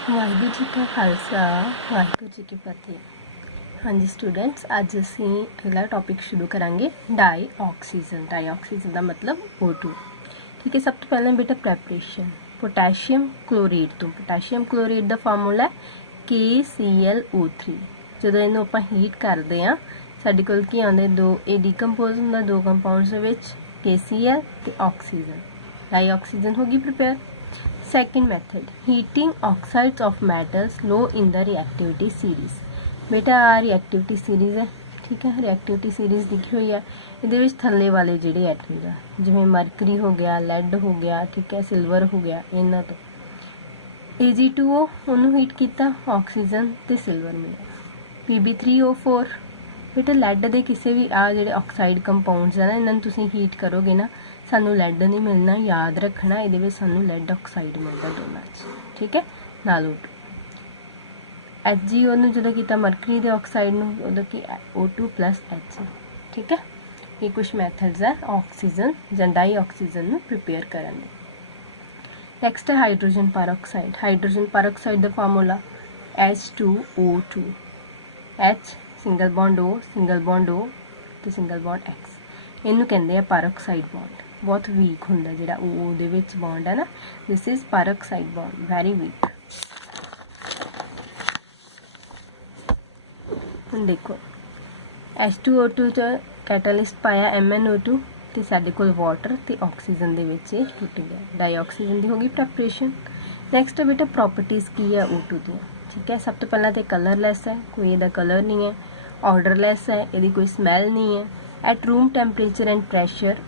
वाहिगुरू जी का खालसा वाहिगुरू जी की फतेह। हाँ जी स्टूडेंट्स, अज असी अगला टॉपिक शुरू करांगे डाईऑक्सीजन। डाईऑक्सीजन का मतलब O2। ठीक है, सब तो पहले बेटा प्रैपरेशन पोटैशियम क्लोरीड तो पोटैशियम क्लोरीड का फार्मूला है KClO3। जो इनू आप हीट करते हैं साडे कोल की आउंदे दो ये डिकंपोज होंदा दो कंपाउंड्स दे विच KCl ते ऑक्सीजन। डाईऑक्सीजन होगी prepare. Second method heating oxides of metals low in the reactivity series. बेटा आ रिएक्टिविटी सीरीज है, ठीक है, रिएक्टिविटी सीरीज लिखी हुई है। ये थले वाले जोड़े एटम्स आ जिमें मरकरी हो गया, लैड हो गया, ठीक है, सिल्वर हो गया, इन्हों तो Ag2O उन्होंने हीट किया ऑक्सीजन तो सिल्वर मिला। Pb3O4 बेटा लैड के किसी भी आ जोड़े ऑक्साइड कंपाउंड्स है ना इन्होंने हीट करोगे ना सानू लैड नहीं मिलना, याद रखना ये सानू लैड ऑक्साइड मिलता दोनों च, ठीक है, नाल O2। HgO ने जो किया मरकरी के ऑक्साइड में की O2 + H, ठीक है। ये कुछ मैथड्स है ऑक्सीजन या डाईऑक्सीजन में प्रिपेयर करने। नैक्सट है हाइड्रोजन परऑक्साइड। हाइड्रोजन परऑक्साइड का formula H2O2, H single bond O तो सिंगल बॉन्ड X। इनू कहते हैं परऑक्साइड बॉन्ड, बहुत वीक होंगे जो O दे विच बॉन्ड है ना, this is peroxide bond, very weak. हम देखो H2O2 च कैटालिस्ट पाया MnO2 तो साडे कोल वाटर तो ऑक्सीजन दे विच टुट गया। डाईऑक्सीजन की होगी प्रैपरेशन। नैक्सट बेटा प्रॉपर्टीज़ की है O2 दी, ठीक है। सब तो पहला तो कलरलैस है, कोई इहदा कलर नहीं है। ऑर्डरलैस है, यदि कोई स्मैल नहीं है। At room temperature and pressure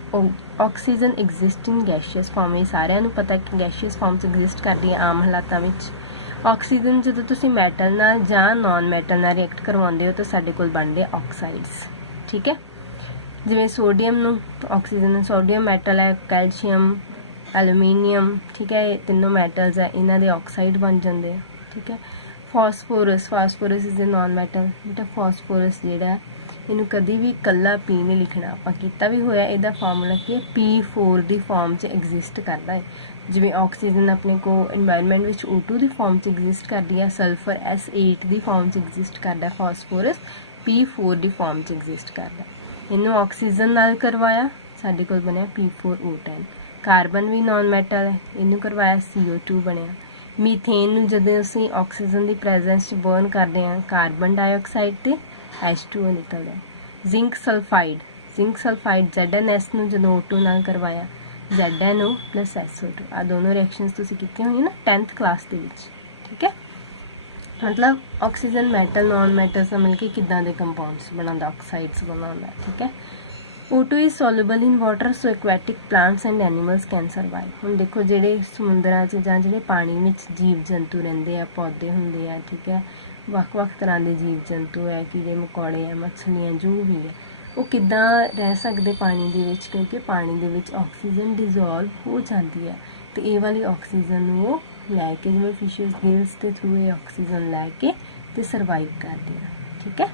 oxygen exist in gaseous form. ये सारिਆਂ ਨੂੰ पता कि गैशियस फॉर्म च एग्जिस्ट करती है आम हालातों में। ऑक्सीजन जो तुसी मैटल नाल जां नॉन मैटल नाल रिएक्ट करवाते हो तो साडे कोल बनदे ऑक्साइड्स, ठीक है। जिवें सोडियम नूं ऑक्सीजन सोडियम मैटल है, कैल्शियम एलूमीनियम, ठीक है, ये तीनों मैटल्स है, इन्हां दे ऑक्साइड बन जाते हैं, ठीक है। Phosphorus is a non metal. बेटा फॉस्फोरस जिहड़ा इनू कभी भी कला P नहीं लिखना, आपां कीता भी होया। इहदा फार्मूला की है P4 की फॉर्म च एग्जिस्ट करता है। जिवें ऑक्सीजन अपने को एनवायरनमेंट विच O2 की फॉर्म च एग्जिस्ट करती है, सल्फर S8 की फॉर्म च एग्जिस्ट करता है, फॉस्फोरस P4 की फॉर्म च एग्जिस्ट करता है। इनू ऑक्सीजन नाल करवाया, साडे कोल बनिया P4O10। कार्बन भी नॉन मैटल है, इनू करवाया CO2 बनिया। मीथेन नूं जदों असीं ऑक्सीजन की प्रेजेंस च बर्न करते हैं कार्बन डाइऑक्साइड ते H2O निकलता है। जिंक सल्फाइड ZnS नूं जदों O2 नाल करवाया ZnO + SO2। आ दोनों रिएक्शनस तुसीं कीतियां होईयां ना 10th क्लास दे विच, ठीक है। मतलब ऑक्सीजन मैटल नॉन मैटल से मिलकर किदां दे कंपाउंड्स बनाता, ऑक्साइड्स बनाता, ठीक है। O2 is soluble in water so aquatic plants and animals can survive. हम देखो जिहड़े समुद्रां च जां जिहड़े पानी में जीव जंतु रहिंदे आ, पौधे हुंदे आ, ठीक है, ਵੱਖ-ਵੱਖ तरह के जीव जंतु है, कीड़े मकोड़े है, मछलियां, जो भी है वो किदां रह सकते पानी दे विच, क्योंकि पानी दे विच ऑक्सीजन डिजोल्व हो जाती है तो ये वाली ऑक्सीजन वो लैके जिवें फिशेस गिल्स के थ्रू ये ऑक्सीजन लैके तो सर्वाइव करती है, ठीक है।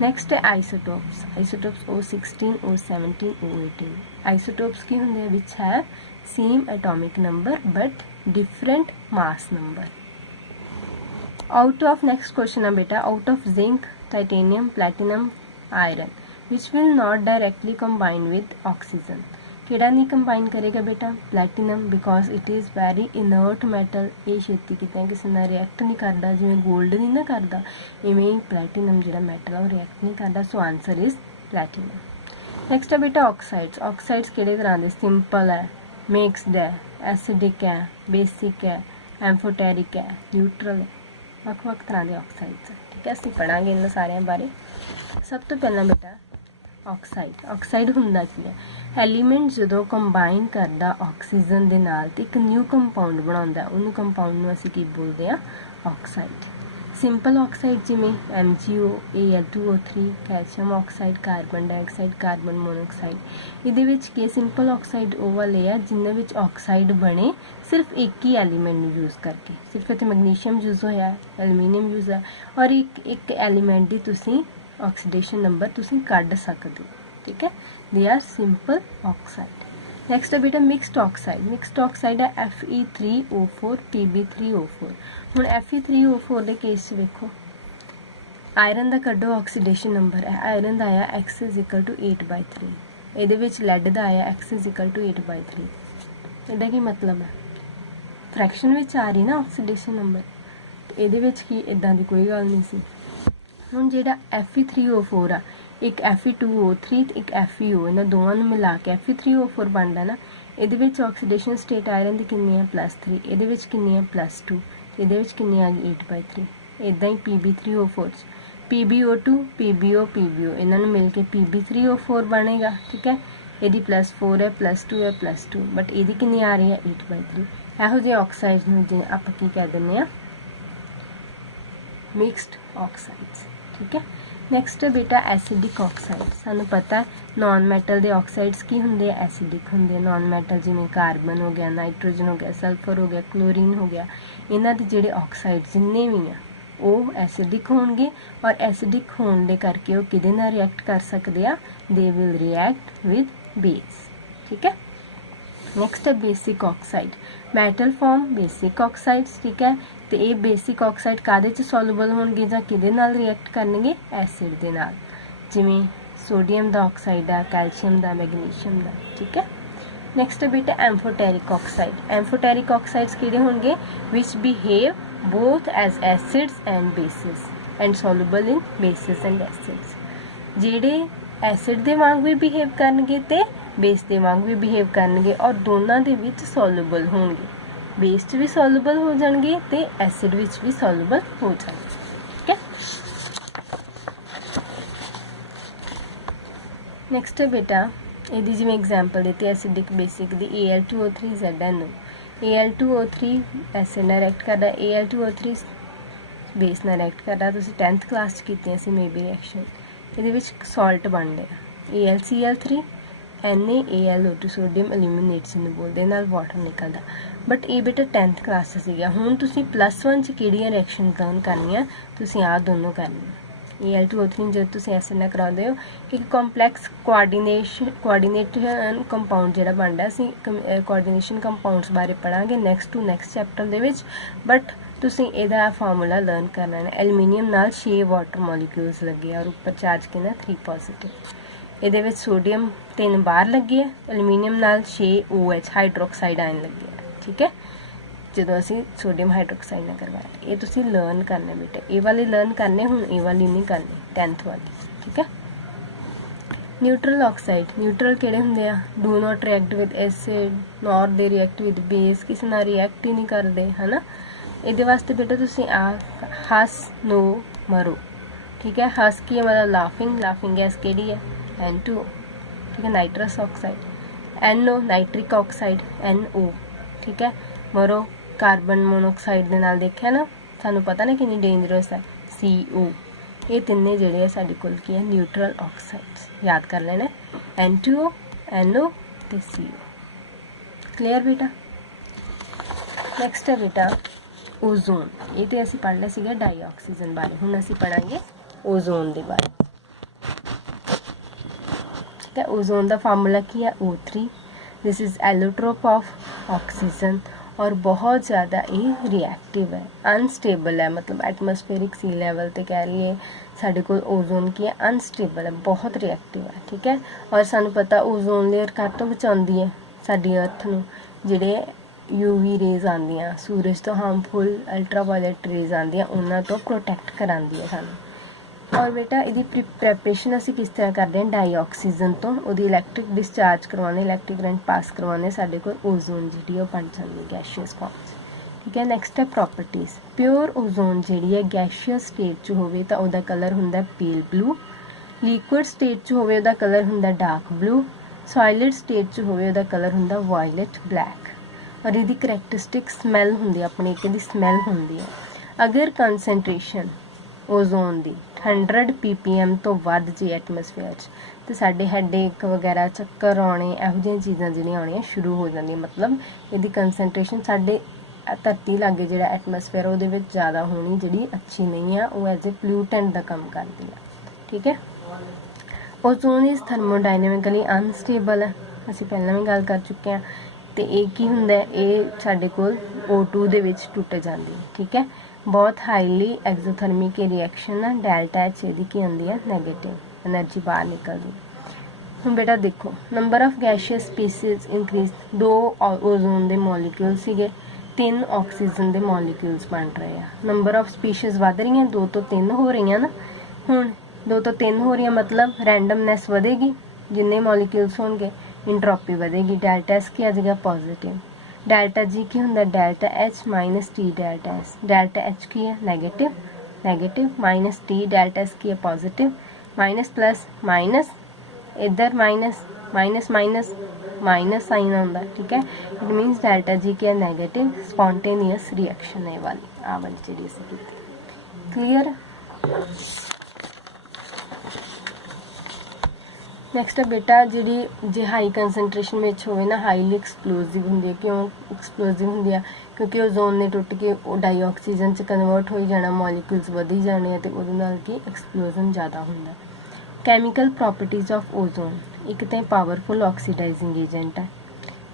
नैक्सट है isotopes O16 O17 O18। Isotopes की होंगे विच है same atomic number but different mass number. Out of next question है बेटा out of zinc titanium platinum iron which will not directly combine with oxygen. केड़ा नहीं combine करेगा बेटा platinum, because it is very inert metal. ये छेती कितने किसी ना रिएक्ट नहीं करता, जिवें गोल्ड नहीं ना करता इवें प्लैटिनम जो मैटल है वो रिएक्ट नहीं करता। So answer is platinum. Next है बेटा ऑक्साइड्स किहड़े तरह के सिंपल है, मिक्सड है, एसिडिक है, बेसिक है, एम्फोटेरिक है, न्यूट्रल है, ਵੱਖ-ਵੱਖ तरह के ऑक्साइड्स है, ठीक है। असीं पढ़ांगे इन्हां सारिਆਂ बारे। सब तो पहला बेटा ऑक्साइड हुंदा की है एलीमेंट जो कंबाइन करता ऑक्सीजन के नाल ते एक न्यू कंपाउंड बनाउंदा, उन्होंने कंपाउंड नूं असीं की बोलते हैं ऑक्साइड। सिंपल ऑक्साइड जिमें MgO Al2O3 calcium oxide carbon dioxide carbon monoxide. ये कि सिंपल ऑक्साइड वो वाले है जिन्हें विच ऑक्साइड बने सिर्फ एक ही एलीमेंट यूज़ करके, सिर्फ इत्थे मैग्नीशियम यूज़ होया, एलूमीनियम यूज़ है और एक एलीमेंट की तुसीं ऑक्सीडेशन नंबर तुसीं कढ सकते हो, ठीक है। They are simple oxide. Next ਹੈ ਬੇਟਾ ਮਿਕਸਡ ਆਕਸਾਈਡ ਹੈ Fe3O4 Pb3O4। ਹੁਣ Fe3O4 ਦੇ ਕੇਸ 'ਚ ਵੇਖੋ ਆਇਰਨ ਦਾ ਕੱਢੋ ਆਕਸੀਡੇਸ਼ਨ ਨੰਬਰ ਹੈ, ਆਇਰਨ ਦਾ ਆਇਆ X = 8/3, ਇਹਦੇ ਵਿੱਚ ਲੈਡ ਦਾ ਆਇਆ X = 8/3। ਇਹਦਾ ਕੀ ਮਤਲਬ ਹੈ, ਫ੍ਰੈਕਸ਼ਨ ਵਿੱਚ ਆ ਰਹੀ ਨਾ ਆਕਸੀਡੇਸ਼ਨ ਨੰਬਰ, ਇਹਦੇ ਵਿੱਚ ਕੀ ਇਦਾਂ ਦੀ ਕੋਈ ਗੱਲ ਨਹੀਂ ਸੀ। ਹੁਣ ਜਿਹੜਾ Fe3O4 ਆ, ਇੱਕ Fe2O3 ਤੇ ਇੱਕ FeO, ਇਹਨਾਂ ਦੋਵਾਂ ਨੂੰ ਮਿਲਾ ਕੇ Fe3O4 ਬਣਦਾ ਨਾ। ਇਹਦੇ ਵਿੱਚ ਆਕਸੀਡੇਸ਼ਨ ਸਟੇਟ ਆਇਰਨ ਦੀ ਕਿੰਨੀ ਹੈ +3, ਇਹਦੇ ਵਿੱਚ ਕਿੰਨੀ ਹੈ +2, ਇਹਦੇ ਵਿੱਚ ਕਿੰਨੀ ਆ ਗਈ 8/3। ਇੱਦਾਂ ਹੀ Pb3O4 'ਚ PbO2 PbO ਇਹਨਾਂ ਨੂੰ ਮਿਲ ਕੇ Pb3O4 ਬਣੇਗਾ। ਠੀਕ ਹੈ, ਇਹਦੀ +4 ਹੈ +2 ਹੈ +2, ਬਟ ਇਹਦੀ ਕਿੰਨੀ ਆ ਰਹੀ ਹੈ 8/3। ਇਹੋ ਜਿਹੇ ਆਕਸਾਈਡਸ ਨੂੰ ਜਿਵੇਂ ਆਪਾਂ ਕੀ ਕਹਿ ਦਿੰਦੇ ਆ, ਮਿਕਸਡ ਆਕਸਾਈਡਸ। ਠੀਕ ਹੈ, ਨੈਕਸਟ ਹੈ ਬੇਟਾ ਐਸਿਡਿਕ ਆਕਸਾਈਡ। ਸਾਨੂੰ ਪਤਾ ਨॉन ਮੈਟਲ ਦੇ ਆਕਸਾਈਡਸ ਕੀ ਹੁੰਦੇ ਆ, ਐਸਿਡਿਕ ਹੁੰਦੇ ਆ। ਨॉन ਮੈਟਲ ਜਿਵੇਂ ਕਾਰਬਨ ਹੋ ਗਿਆ, ਨਾਈਟ੍ਰੋਜਨ ਹੋ ਗਿਆ, ਸਲਫਰ ਹੋ ਗਿਆ, ਕਲੋਰੀਨ ਹੋ ਗਿਆ, ਇਹਨਾਂ ਦੇ ਜਿਹੜੇ ਆਕਸਾਈਡ ਜਿੰਨੇ ਵੀ ਆ ਉਹ ਐਸਿਡਿਕ ਹੋਣਗੇ, ਔਰ ਐਸਿਡਿਕ ਹੋਣ ਦੇ ਕਰਕੇ ਉਹ ਕਿਹਦੇ ਨਾਲ ਰਿਐਕਟ ਕਰ ਸਕਦੇ ਆ, they will react with base. ਠੀਕ ਹੈ, ਨੈਕਸਟ ਹੈ basic oxide, metal form basic oxides. ਠੀਕ ਹੈ, ਤੇ ਇਹ ਬੇਸਿਕ ਆਕਸਾਈਡ ਕਾਹਦੇ 'ਚ ਸੋਲੂਬਲ ਹੋਣਗੇ ਜਾਂ ਕਿਹਦੇ ਨਾਲ ਰਿਐਕਟ ਕਰਨਗੇ, ਐਸਿਡ ਦੇ ਨਾਲ, ਜਿਵੇਂ ਸੋਡੀਅਮ ਦਾ ਆਕਸਾਈਡ ਆ, ਕੈਲਸ਼ੀਅਮ ਦਾ, ਮੈਗਨੀਸ਼ੀਅਮ ਦਾ। ਠੀਕ ਹੈ, ਨੈਕਸਟ ਹੈ ਬੇਟਾ ਐਂਫੋਟੈਰਿਕ ਆਕਸਾਈਡ। ਐਂਫੋਟੈਰਿਕ ਆਕਸਾਈਡਸ ਕਿਹੜੇ ਹੋਣਗੇ, ਵਿਚ behave both as acids and bases and soluble in bases and acids। ਜਿਹੜੇ ਐਸਿਡ ਦੇ ਵਾਂਗ ਵੀ ਬਿਹੇਵ ਕਰਨਗੇ ਤੇ ਬੇਸ ਦੇ ਵਾਂਗ ਵੀ ਬਿਹੇਵ ਕਰਨਗੇ, ਔਰ ਦੋਨਾਂ ਦੇ ਵਿੱਚ ਸੋਲੂਬਲ ਹੋਣਗੇ, ਬੇਸ 'ਚ ਵੀ ਸੋਲੂਬਲ ਹੋ ਜਾਣਗੇ ਤੇ ਐਸਿਡ ਵਿੱਚ ਵੀ ਸੋਲੂਬਲ ਹੋ ਜਾਣਗੇ। ਠੀਕ ਹੈ, ਨੈਕਸਟ ਹੈ ਬੇਟਾ ਇਹਦੀ ਜਿਵੇਂ ਐਗਜ਼ਾਮਪਲ ਦਿੱਤੀ ਐਸਿਡਿਕ ਬੇਸਿਕ ਦੀ, Al2O3 ZnO। Al2O3 ਐਸਿਡ ਨਾਲ ਰਿਐਕਟ ਕਰਦਾ, Al2O3 ਬੇਸ ਨਾਲ ਰਿਐਕਟ ਕਰਦਾ। ਤੁਸੀਂ 10th ਕਲਾਸ 'ਚ ਕੀਤੀਆਂ ਸੀ ਮੇਬੀ ਰਿਐਕਸ਼ਨ। ਇਹਦੇ ਵਿੱਚ ਸਾਲਟ ਬਣ ਰਿਹਾ AlCl3 NaAlO2, ਸੋਡੀਅਮ ਐਲੂਮੀਨੇਟ ਜਿਹਨੂੰ ਬੋਲਦੇ, ਨਾਲ ਵਾਟਰ ਨਿਕਲਦਾ। ਬਟ ਇਹ ਬੇਟਾ 10th ਕਲਾਸ 'ਚ ਸੀਗਾ। ਹੁਣ ਤੁਸੀਂ +1 'ਚ ਕਿਹੜੀਆਂ ਰਿਐਕਸ਼ਨ ਲਰਨ ਕਰਨੀਆਂ, ਤੁਸੀਂ ਆਹ ਦੋਨੋਂ ਕਰਨੀਆਂ। Al2O3 ਜਦੋਂ ਤੁਸੀਂ ਐਸਿਡ ਨਾਲ ਕਰਾਉਂਦੇ ਹੋ, ਇੱਕ ਕੰਪਲੈਕਸ ਕੋਆਰਡੀਨੇਟਨ ਕੰਪਾਊਂਡ ਜਿਹੜਾ ਬਣਦਾ, ਅਸੀਂ ਕੋਆਰਡੀਨੇਸ਼ਨ ਕੰਪਾਊਂਡਸ ਬਾਰੇ ਪੜ੍ਹਾਂਗੇ ਨੈਕਸਟ ਚੈਪਟਰ ਦੇ ਵਿੱਚ। ਬਟ ਤੁਸੀਂ ਇਹਦਾ ਫਾਰਮੂਲਾ ਲਰਨ ਕਰਨਾ ਹੈ। ਐਲੂਮੀਨੀਅਮ ਨਾਲ 6 ਵਾਟਰ ਮੋਲੀਕਿਊਲਸ ਲੱਗੇ ਆ, ਔਰ ਉੱਪਰ ਚਾਰਜ ਕਿੰਨਾ 3 ਪੋਜ਼ੀਟਿਵ। ਇਹਦੇ ਵਿੱਚ ਸੋਡੀਅਮ 3 ਬਾਹਰ ਲੱਗੇ ਆ, ਐਲੂਮੀਨੀਅਮ ਨਾਲ 6 OH ਹਾਈਡਰੋਕਸਾਈਡ ਆਇਨ ਲੱਗੇ ਆ। ਠੀਕ ਹੈ, ਜਦੋਂ ਅਸੀਂ ਸੋਡੀਅਮ ਹਾਈਡਰੋਕਸਾਈਡ ਨਾਲ ਕਰਵਾਇਆ। ਇਹ ਤੁਸੀਂ ਲਰਨ ਕਰਨੇ ਬੇਟੇ, ਇਹ ਵਾਲੇ ਲਰਨ ਕਰਨੇ, ਹੁਣ ਇਹ ਵਾਲੀ ਨਹੀਂ ਕਰਨੀ, 10th ਵਾਲੀ। ਠੀਕ ਹੈ, ਨਿਊਟਰਲ ਆਕਸਾਈਡ। ਨਿਊਟਰਲ ਕਿਹੜੇ ਹੁੰਦੇ ਆ, do not react with acid, nor ਦੇ ਰਿਐਕਟ ਵਿਦ ਬੇਸ, ਕਿਸੇ ਨਾਲ ਰਿਐਕਟ ਹੀ ਨਹੀਂ ਕਰਦੇ, ਹੈ ਨਾ। ਇਹਦੇ ਵਾਸਤੇ ਬੇਟਾ ਤੁਸੀਂ ਹੱਸ ਨੋ ਮਰੋ। ਠੀਕ ਹੈ, ਹੱਸ ਕੀ ਹੈ ਮਤਲਬ ਲਾਫਿੰਗ, ਲਾਫਿੰਗ ਗੈਸ ਕਿਹੜੀ ਹੈ N2O। ਠੀਕ ਹੈ, nitrous oxide. NO nitric oxide NO। ਠੀਕ ਹੈ, ਮਰੋ ਕਾਰਬਨ ਮੋਨੋਆਕਸਾਈਡ ਦੇ ਨਾਲ, ਦੇਖਿਆ ਨਾ, ਸਾਨੂੰ ਪਤਾ ਨਾ ਕਿੰਨੀ ਡੇਂਜਰਸ ਹੈ CO। ਇਹ ਤਿੰਨੇ ਜਿਹੜੇ ਆ ਸਾਡੇ ਕੋਲ ਕੀ ਹੈ, ਨਿਊਟਰਲ ਆਕਸਾਈਡਸ। ਯਾਦ ਕਰ ਲੈਣਾ N2O NO ਤੇ CO। ਕਲੀਅਰ ਬੇਟਾ। ਨੈਕਸਟ ਹੈ ਬੇਟਾ ਓਜ਼ੋਨ। ਇਹ ਤੇ ਅਸੀਂ ਪੜ੍ਹ ਲਿਆ ਸੀਗਾ ਡਾਈਆਕਸੀਜਨ ਬਾਰੇ, ਹੁਣ ਅਸੀਂ ਪੜ੍ਹਾਂਗੇ ਓਜ਼ੋਨ ਦੇ ਬਾਰੇ। ਤੇ ਓਜ਼ੋਨ ਦਾ ਫਾਰਮੂਲਾ ਕੀ ਹੈ O3। This is allotrope of oxygen, ਔਰ ਬਹੁਤ ਜ਼ਿਆਦਾ ਇਹ ਰਿਐਕਟਿਵ ਹੈ, ਅਨਸਟੇਬਲ ਹੈ, ਮਤਲਬ ਐਟਮੋਸਫੇਰਿਕ ਸੀ ਲੈਵਲ ਤੇ ਕਹਿ ਲਈਏ ਸਾਡੇ ਕੋਲ ਓਜ਼ੋਨ ਕੀ ਹੈ, ਅਨਸਟੇਬਲ ਹੈ, ਬਹੁਤ ਰਿਐਕਟਿਵ ਹੈ। ਠੀਕ ਹੈ, ਔਰ ਸਾਨੂੰ ਪਤਾ ਓਜ਼ੋਨ ਲੇਅਰ ਕਾਹਤੋਂ ਤੋਂ ਬਚਾਉਂਦੀ ਹੈ ਸਾਡੀ ਅਰਥ ਨੂੰ, ਜਿਹੜੇ UV ਰੇਜ਼ ਆਉਂਦੀਆਂ ਸੂਰਜ ਤੋਂ, ਹਾਰਮਫੁਲ ਅਲਟਰਾਵਾਇਲਟ ਰੇਜ਼ ਆਉਂਦੀਆਂ, ਉਹਨਾਂ ਤੋਂ ਪ੍ਰੋਟੈਕਟ ਕਰਾਉਂਦੀ ਹੈ ਸਾਨੂੰ। ਔਰ ਬੇਟਾ ਇਹਦੀ ਪ੍ਰੈਪਰੇਸ਼ਨ ਅਸੀਂ ਕਿਸ ਤਰ੍ਹਾਂ ਕਰਦੇ ਹਾਂ, ਡਾਈਆਕਸੀਜਨ ਤੋਂ ਉਹਦੀ ਇਲੈਕਟ੍ਰਿਕ ਡਿਸਚਾਰਜ ਕਰਵਾਉਣੇ, ਇਲੈਕਟ੍ਰਿਕ ਕਰੰਟ ਪਾਸ ਕਰਵਾਉਣੇ, ਸਾਡੇ ਕੋਲ ਓਜ਼ੋਨ ਜਿਹੜੀ ਉਹ ਬਣ ਜਾਂਦੀ ਹੈ ਗੈਸ਼ੀਅਸ ਫਾਰਮ 'ਚ। ਠੀਕ ਹੈ, ਨੈਕਸਟ ਹੈ ਪ੍ਰੋਪਰਟੀਜ਼। ਪਿਓਰ ਓਜ਼ੋਨ ਜਿਹੜੀ ਹੈ ਗੈਸ਼ੀਅਸ ਸਟੇਟ 'ਚ ਹੋਵੇ ਤਾਂ ਉਹਦਾ ਕਲਰ ਹੁੰਦਾ ਪੇਲ ਬਲੂ, ਲਿਕੁਇਡ ਸਟੇਟ 'ਚ ਹੋਵੇ ਉਹਦਾ ਕਲਰ ਹੁੰਦਾ ਡਾਰਕ ਬਲੂ, ਸੋਲਿਡ ਸਟੇਟ 'ਚ ਹੋਵੇ ਉਹਦਾ ਕਲਰ ਹੁੰਦਾ ਵਾਇਲਟ ਬਲੈਕ। ਔਰ ਇਹਦੀ ਕਰੈਕਟਰਿਸਟਿਕ ਸਮੈਲ ਹੁੰਦੀ ਹੈ, ਆਪਣੀ ਇੱਕ ਇਹਦੀ ਸਮੈਲ ਹੁੰਦੀ ਹੈ। ਅਗਰ ਕੰਸਨਟ੍ਰੇਸ਼ਨ ਓਜ਼ੋਨ ਦੀ 100 ppm ਤੋਂ ਵੱਧ ਜੇ ਐਟਮੋਸਫੇਅਰ 'ਚ, ਤੇ ਸਾਡੇ ਹੈਡੇਕ ਵਗੈਰਾ, ਚੱਕਰ ਆਉਣੇ, ਇਹੋ ਜਿਹੀਆਂ ਚੀਜ਼ਾਂ ਜਿਹੜੀਆਂ ਆਉਣੀਆਂ ਸ਼ੁਰੂ ਹੋ ਜਾਂਦੀਆਂ। ਮਤਲਬ ਇਹਦੀ ਕੰਸਨਟ੍ਰੇਸ਼ਨ ਸਾਡੇ ਧਰਤੀ ਲਾਗੇ ਜਿਹੜਾ ਐਟਮੋਸਫੇਅਰ ਉਹਦੇ ਵਿੱਚ ਜ਼ਿਆਦਾ ਹੋਣੀ, ਜਿਹੜੀ ਅੱਛੀ ਨਹੀਂ ਆ, ਉਹ ਐਜ਼ ਏ ਪੋਲਿਊਟੈਂਟ ਦਾ ਕੰਮ ਕਰਦੀ ਆ। ਠੀਕ ਹੈ, ਓਜ਼ੋਨ ਇਜ਼ ਥਰਮੋਡਾਇਨਾਮਿਕਲੀ ਅਨਸਟੇਬਲ ਹੈ, ਅਸੀਂ ਪਹਿਲਾਂ ਵੀ ਗੱਲ ਕਰ ਚੁੱਕੇ ਹਾਂ। ਤੇ ਇਹ ਕੀ ਹੁੰਦਾ, ਇਹ ਸਾਡੇ ਕੋਲ O2 ਦੇ ਵਿੱਚ ਟੁੱਟ ਜਾਂਦੀ ਹੈ। ਠੀਕ ਹੈ, ਬਹੁਤ ਹਾਈਲੀ ਐਗਜ਼ੋਥਰਮਿਕ ਰਿਐਕਸ਼ਨ ਆ। ਡੈਲਟਾ ਐਚ ਇਹਦੀ ਕੀ ਹੁੰਦੀ ਹੈ, ਨੈਗੇਟਿਵ, એનર્ਜੀ ਬਾਹਰ ਨਿਕਲਦੀ। ਹੁਣ ਬੇਟਾ ਦੇਖੋ, number of gaseous species increase. 2 ozone ਦੇ ਮੋਲੀਕਿਊਲ ਸੀਗੇ, 3 ਆਕਸੀਜਨ ਦੇ ਮੋਲੀਕਿਊਲਸ ਬਣ ਰਹੇ ਆ। ਨੰਬਰ ਆਫ ਸਪੀਸ਼ੀਜ਼ ਵੱਧ ਰਹੀਆਂ, 2 ਤੋਂ 3 ਹੋ ਰਹੀਆਂ ਨਾ। ਹੁਣ 2 ਤੋਂ 3 ਹੋ ਰਹੀਆਂ ਮਤਲਬ ਰੈਂਡਮਨੈਸ ਵਧੇਗੀ, ਜਿੰਨੇ ਮੋਲੀਕਿਊਲਸ ਹੋਣਗੇ ਇੰਟਰੋਪੀ ਵਧੇਗੀ। ਡੈਲਟਾ ਐਸ ਕੀ ਆ ਜਾਏਗਾ, ਪੋਜ਼ਿਟਿਵ। ਡੈਲਟਾ ਜੀ ਕੀ ਹੁੰਦਾ, delta H minus T delta S. Delta H ਕੀ ਹੈ, negative, negative minus T, delta S की है पॉजिटिव, माइनस प्लस माइनस, इधर minus minus minus minus sign आता है। ठीक है, इट मीनस डेल्टा जी की है नेगेटिव। स्पॉन्टेनियस रिएक्शन है वाली आ वाली जी की। क्लियर। नैक्सट है बेटा जी जे हाई कंसनट्रेशन में हो ना, हाईली एक्सप्लोजिव होंगी है। क्यों एक्सप्लोजिव होंगी है, क्योंकि ओजोन ने टुट के डाईऑक्सीजन च कन्वर्ट हो जाना, मॉलीक्यूल्स वधी जाने ते उहदे नाल की एक्सप्लोजन ज़्यादा होंदा। कैमिकल प्रॉपर्टीज़ ऑफ ओजोन, एक तो पावरफुल ऑक्सीडाइजिंग एजेंट है,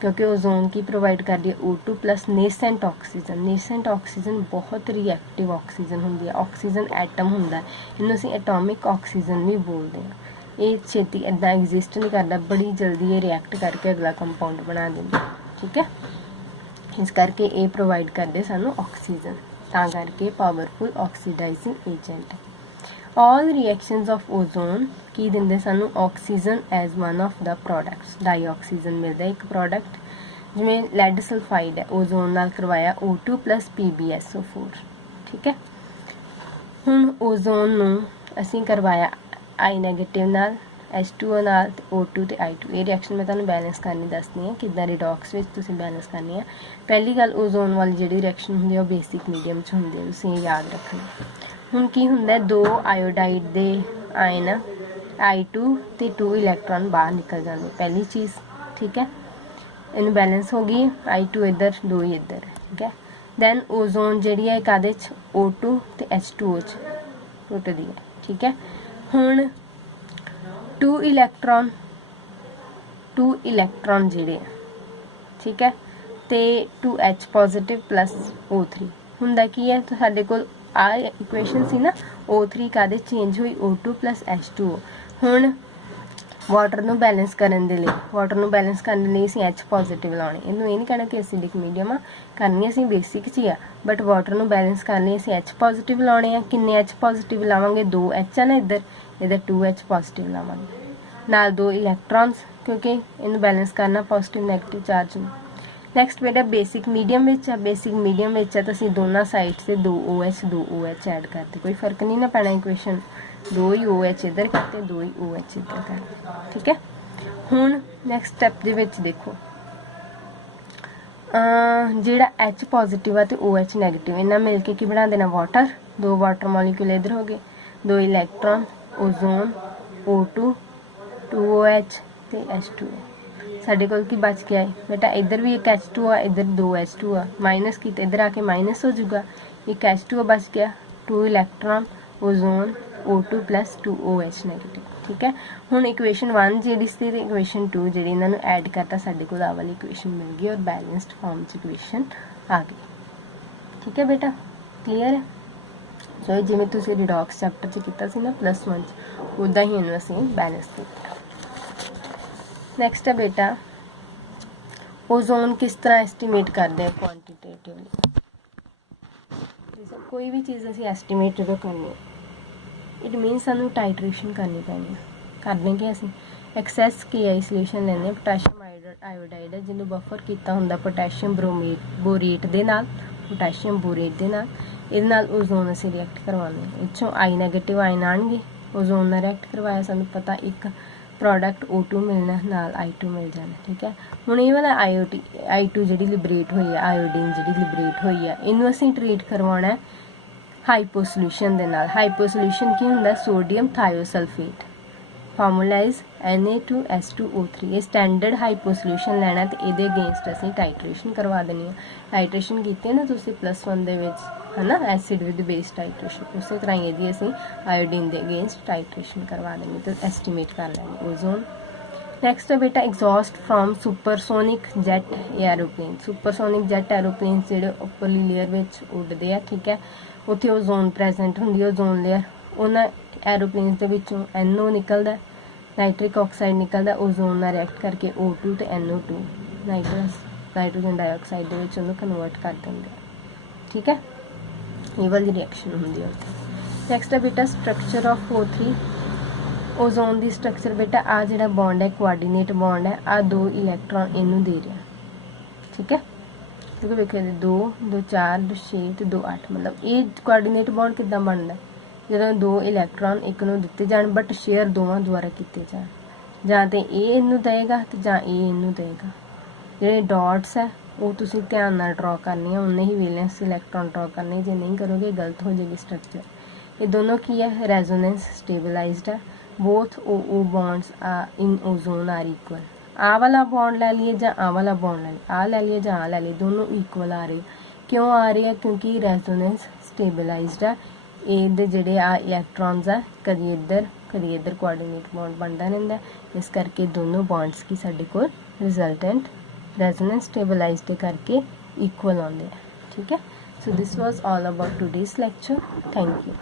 क्योंकि ओजोन की प्रोवाइड कर दी O2 plus nascent oxygen. Nascent oxygen बहुत रिएक्टिव ऑक्सीजन होंगी है। ऑक्सीजन एटम होंदा है, इन्हूं असीं एटॉमिक ऑक्सीजन भी बोलते हैं। ये छेती इदा एग्जिस्ट नहीं करता, बड़ी जल्दी ये रिएक्ट करके अगला कंपाउंड बना देंगे। ठीक है, इस करके ये प्रोवाइड करते सानू ऑक्सीजन, तां करके पावरफुल ऑक्सीडाइजिंग एजेंट है। ऑल रिएक्शंस ऑफ ओजोन की देंगे सानू oxygen as one of the products. Dioxygen मिलता है एक प्रोडक्ट, जिमें लैड सल्फाइड है ओजोन नाल करवाया O2 प्लस PbSO4। ठीक है, हुण ओजोन नू असीं करवाया आई नैगेटिव नाल, H2O नाल ते O2 ते I2। ये रिएक्शन मैं तुहानू बैलेंस करनी दसनी है, किद्दां रिडॉक्स विच तुसीं बैलेंस करनी है। पहली गल, ओजोन वाली जिहड़ी रिएक्शन हुंदी है वो बेसिक मीडियम च हुंदी है, तुसीं याद रखना। हुण की हुंदा है, 2 आयोडाइड दे आयन I2 ते 2 इलैक्ट्रॉन बाहर निकल जाते, पहली चीज़। ठीक है, इन्हूं बैलेंस हो गई, I2 इधर 2 ही इधर। ठीक है, दैन ओजोन जिहड़ी है काहदे च, O2 ते H2O च टुटदी है। ठीक है, हुण 2 इलैक्ट्रॉन जिहड़े आ, ठीक है, ते 2H पॉजिटिव प्लस O3 हुंदा की है, तो साडे कोल आ इक्वेशन सी ना, O3 काहदे चेंज हुई, O2 प्लस H2O। हुण वाटर नू बैलेंस करन दे लई, वाटर नू बैलेंस करन लई असीं H पॉजिटिव लाउणे, इहनूं ये नहीं कहना कि एसिडिक मीडियम आ, करनी असीं बेसिक च ही आ, बट वाटर नू बैलेंस करन लई असीं H पॉजिटिव लाउणे आ। किन्ने H पॉजिटिव लावांगे, 2 H आ ना इधर, इधर 2H पॉजिटिव लावांगे, नाल 2 इलैक्ट्रॉन्स, क्योंकि इन्हूं बैलेंस करना पॉजिटिव नैगेटिव चार्ज में। नैक्सट बेटा बेसिक मीडियम विच आ, बेसिक मीडियम विच आ, तो असीं दोनों साइड से 2 OH ऐड करते, कोई फर्क नहीं ना पैना। इक्वेशन 2 ही OH इधर करते, 2 ही OH इधर करते। ठीक है, हुण नैक्सट स्टैप दे विच देखो, जिहड़ा H पॉजिटिव है तो OH नैगेटिव, इन्हां मिल के की बना देना, वाटर। 2 वाटर मॉलीक्यूल इधर हो गए, 2 इलैक्ट्रॉन, ओजोन, O2, 2OH ते H2O। साडे कोल की बच गया है बेटा, इधर भी एक H2 आ, इधर 2 H2 आ, माइनस की इधर आके माइनस हो जाऊगा, एक H2 बच गया, 2 electron, ozone, O2 plus 2OH negative. ठीक है, हुण इक्वेशन 1 जिहड़ी सी ते इक्वेशन 2 जिहड़ी इन्हां नूं ऐड करता, साडे कोल आ वाली इक्वेशन मिल गई और बैलेंस्ड फॉर्म च इक्वेशन आ गई। ठीक है बेटा, क्लीयर है। सो जिवें तुसीं रिडॉक्स चैप्टर च कीता सी ना +1 च, उदां ही इहनूं असीं बैलेंस कीता। नैक्सट है बेटा, ओजोन किस तरह एस्टीमेट करते हैं क्वांटिटेटिवली। कोई भी चीज़ असीं एस्टीमेट जो करनी है, इट मीनस सानू टाइट्रेशन करनी पैनी। करने के असीं एक्सैस KI सोल्यूशन लैंदे, पोटैशियम आयोडाइड है जिन्होंने बफर किया होंगे पोटैशियम बोरेट दे नाल, पोटैशियम बोरेट दे नाल, इहदे नाल ओजोन असीं रिएक्ट करवाने, इत्थों आई नैगेटिव आयन आउणगे, ओजोन नाल रिएक्ट करवाया, सानू पता एक प्रोडक्ट O2 मिलना, नाल I2 मिल जाना। ठीक है, हुण ये वाला I2 जिहड़ी लिबरेट हुई है, आयोडीन जिहड़ी लिबरेट हुई है, इनू असीं ट्रीट करवाना है हाइपो सोल्यूशन दे नाल। हाइपो सोल्यूशन की हुंदा, sodium thiosulphate, formula is Na2H2O3। ये स्टैंडर्ड हाइपो सोल्यूशन लैना ते इहदे अगेंस्ट असीं टाइट्रेशन करवा देनी है। टाइट्रेशन कीती ना तुसीं +1 दे विच, है ना, एसिड विद बेस टाइट्रेशन, उस तरह ही यदि असीं आयोडीन के अगेंस्ट टाइट्रेशन करवा देंगे तो एस्टीमेट कर लेंगे ओजोन। ਨੈਕਸਟ ਹੈ ਬੇਟਾ exhaust from supersonic jet aeroplane. Supersonic jet aeroplane ਜਿਹੜੇ ਉੱਪਰਲੀ ਲੇਅਰ ਵਿੱਚ ਉੱਡਦੇ ਆ, ਠੀਕ ਹੈ, ਉੱਥੇ ਓਜ਼ੋਨ ਪ੍ਰੈਜ਼ੈਂਟ ਹੁੰਦੀ ਹੈ, ਓਜ਼ੋਨ ਲੇਅਰ। ਉਹਨਾਂ ਐਰੋਪਲੇਨਸ ਦੇ ਵਿੱਚੋਂ NO ਨਿਕਲਦਾ, ਨਾਈਟ੍ਰਿਕ ਆਕਸਾਈਡ ਨਿਕਲਦਾ, ਓਜ਼ੋਨ ਨਾਲ ਰਿਐਕਟ ਕਰਕੇ O2 ਤੇ NO2 ਨਾਈਟ੍ਰੋਜਨ ਡਾਈਆਕਸਾਈਡ ਦੇ ਵਿੱਚ ਉਹਨੂੰ ਕਨਵਰਟ ਕਰ ਦਿੰਦੇ ਆ, ਠੀਕ ਹੈ। ਇਹ ਵਾਲੀ ਰਿਐਕਸ਼ਨ ਹੁੰਦੀ ਹੈ। ਨੈਕਸਟ ਹੈ ਬੇਟਾ structure of O3। Ozone the structure ਬੇਟਾ ਆ ਜਿਹੜਾ ਬੌਂਡ ਹੈ ਕੋਆਰਡੀਨੇਟ ਬੌਂਡ ਹੈ, ਆ 2 ਇਲੈਕਟ੍ਰੋਨ ਇਹਨੂੰ ਦੇ ਰਿਹਾ, ਠੀਕ ਹੈ। ਕਿਉਂਕਿ ਵੇਖੋ 2 2 4 2 6 ਤੇ 2 8, ਮਤਲਬ ਇਹ ਕੋਆਰਡੀਨੇਟ ਬੌਂਡ ਕਿੱਦਾਂ ਬਣਦਾ ਜਦੋਂ 2 ਇਲੈਕਟ੍ਰੋਨ ਇੱਕ ਨੂੰ ਦਿੱਤੇ ਜਾਣ ਬਟ ਸ਼ੇਅਰ ਦੋਵਾਂ ਦੁਆਰਾ ਕੀਤੇ ਜਾਣ, ਜਾਂ ਤੇ ਇਹ ਇਹਨੂੰ ਦੇਗਾ ਤੇ ਜਾਂ ਇਹ ਇਹਨੂੰ ਦੇਗਾ। ਜਿਹੜੇ ਡਾਟਸ ਹੈ ਉਹ ਤੁਸੀਂ ਧਿਆਨ ਨਾਲ ਡਰਾ ਕਰਨੇ ਆ, ਉਨੇ ਹੀ ਵੈਲੈਂਸ ਇਲੈਕਟ੍ਰੋਨ ਡਰਾ ਕਰਨੇ, ਜੇ ਨਹੀਂ ਕਰੋਗੇ ਗਲਤ ਹੋ ਜਾਏਗੀ ਸਟਰਕਚਰ। ਇਹ ਦੋਨੋਂ ਕੀ ਹੈ, ਰੈਜ਼ੋਨੈਂਸ ਸਟੇਬਲਾਈਜ਼ਡ ਹੈ। both OO bonds in ozone are equal। ਆ ਵਾਲਾ ਬੌਂਡ ਲੈ ਲਈਏ ਜਾਂ ਆ ਵਾਲਾ ਬੌਂਡ ਲੈ ਲਈਏ, ਆ ਲੈ ਲਈਏ ਜਾਂ ਆ ਲੈ ਲਈਏ, ਦੋਨੋਂ ਇਕੁਅਲ ਆ ਰਹੇ। ਕਿਉਂ ਆ ਰਹੇ ਆ, ਕਿਉਂਕਿ ਰੈਜ਼ੋਨੈਂਸ ਸਟੇਬਲਾਈਜ਼ਡ ਆ। ਇਹਦੇ ਜਿਹੜੇ ਆ ਇਲੈਕਟ੍ਰੋਨਸ ਆ ਕਦੀ ਇੱਧਰ ਕੋਆਰਡੀਨੇਟ ਬੌਂਡ ਬਣਦਾ ਰਹਿੰਦਾ, ਇਸ ਕਰਕੇ ਦੋਨੋਂ ਬੌਂਡਸ ਕੀ ਸਾਡੇ ਕੋਲ ਰਿਜ਼ਲਟੈਂਟ ਰੈਜ਼ੋਨੈਂਸ ਸਟੇਬਲਾਈਜ਼ਡ ਦੇ ਕਰਕੇ ਇਕੁਅਲ ਆਉਂਦੇ ਆ, ਠੀਕ ਹੈ। So this was all about today's lecture. Thank you.